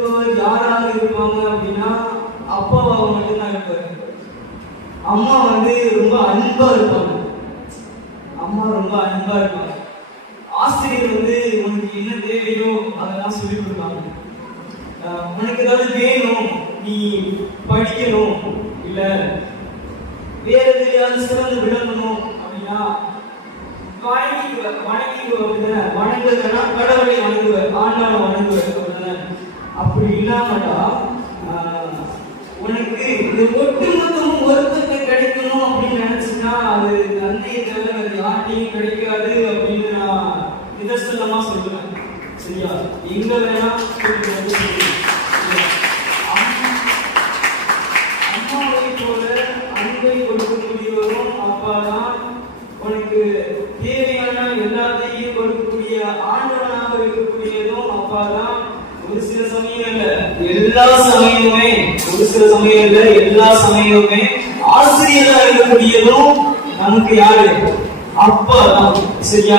இருப்பவர் யாராக இருப்பாங்க அப்படின்னா அப்பாவாக மட்டும்தான் இருப்பாரு அம்மா வந்து ரொம்ப அன்பா இருப்பாங்க. அம்மா ரொம்ப அன்பா இருப்பாங்க. ஆசிரியர் வந்து உனக்கு என்ன தேவையோ அதெல்லாம் சொல்லி கொடுப்பாங்க. உனக்கு ஏதாவது வேணும் நீ படிக்கணும் இல்ல வேற எதையாவது சிறந்து விளங்கணும் அப்படின்னா வணங்கி வணங்கி வணங்குறதுனா கடவுளை வணங்குவர். அப்படி இல்லாமட்டா உனக்கு இது ஒட்டுமொத்தமும் ஒருத்தருக்கு கிடைக்கணும் அப்படின்னு நினைச்சுன்னா அது தந்தையை தவிர வேற யார்ட்டையும் கிடைக்காது அப்படின்னு நான் நிதர்சனமா சொல்லுவேன். சரியா? எங்க வேணா அம்மாவை போல அன்பை கொடுக்கக்கூடியவரும் அப்பா தான் உனக்கு தேவையான எல்லாத்தையும் கொடுக்கக்கூடிய ஆண்டவனாக இருக்கக்கூடியதும் அப்பா தான் ஒரு சில சமயம் இல்ல எல்லா சமயமுமே ஒரு சில சமயம் இல்ல எல்லா சமயமுமே ஆசிரியராக இருக்கக்கூடியதும் நமக்கு யாரு? அப்பா தான் சரியா